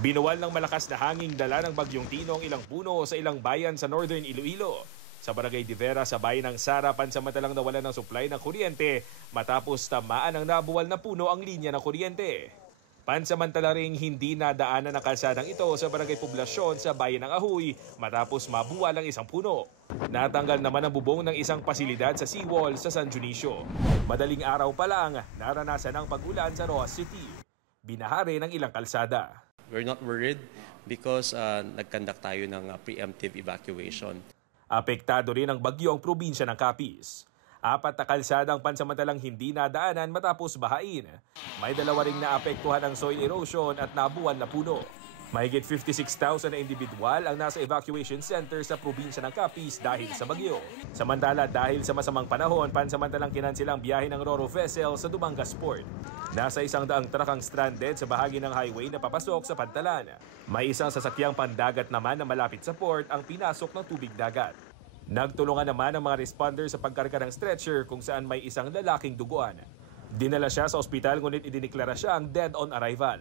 Binuwal ng malakas na hanging dala ng Bagyong Tino ang ilang puno sa ilang bayan sa Northern Iloilo. Sa Barangay de Vera sa bayan ng Sara, pansamantalang nawalan ng supply ng kuryente matapos tamaan ng nabuwal na puno ang linya ng kuryente. Pansamantala ring hindi nadaanan ang kalsadang ito sa Barangay Poblasyon sa bayan ng Ahoy matapos mabuwal ang isang puno. Natanggal naman ang bubong ng isang pasilidad sa seawall sa San Dionisio. Madaling araw pa lang, naranasan ang pag-ulan sa Roxas City. Binahari ng ilang kalsada. We're not worried because nag-conduct tayo ng preemptive evacuation. Apektado rin ang bagyo ang probinsya ng Capiz. 4 na kalsada ang pansamantalang hindi nadaanan matapos bahain. May 2 ring naapektuhan ng soil erosion at nabuwal na puno. Mahigit 56,000 na individual ang nasa evacuation center sa probinsya ng Capiz dahil sa bagyo. Samantala dahil sa masamang panahon, pansamantalang kinansilang biyahe ng Roro vessel sa Dumangas Port. Nasa 100 truck ang stranded sa bahagi ng highway na papasok sa Pantalan. May isang sasakyang pandagat naman na malapit sa port ang pinasok ng tubig dagat. Nagtulungan naman ang mga responder sa pagkarga ng stretcher kung saan may isang lalaking duguan. Dinala siya sa ospital ngunit idiniklara siyang dead on arrival.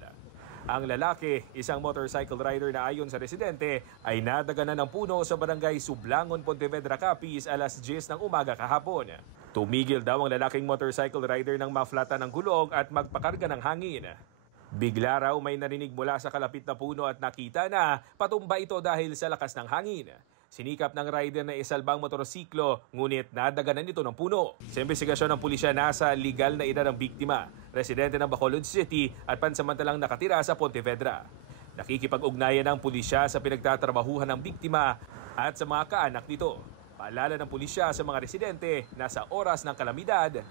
Ang lalaki, isang motorcycle rider na ayon sa residente, ay nadaganan ng puno sa barangay Sublangon, Pontevedra, Capiz alas 10 ng umaga kahapon. Tumigil daw ang lalaking motorcycle rider ng maflatan ng gulong at magpakarga ng hangin. Bigla raw may narinig mula sa kalapit na puno at nakita na patumba ito dahil sa lakas ng hangin. Sinikap ng rider na isalbang motorsiklo, ngunit nadaganan ito ng puno. Sa investigasyon ng pulisya, nasa legal na edad ng biktima, residente ng Bacolod City at pansamantalang nakatira sa Pontevedra. Nakikipag-ugnayan ng pulisya sa pinagtatrabahuhan ng biktima at sa mga kaanak nito. Paalala ng pulisya sa mga residente na sa oras ng kalamidad,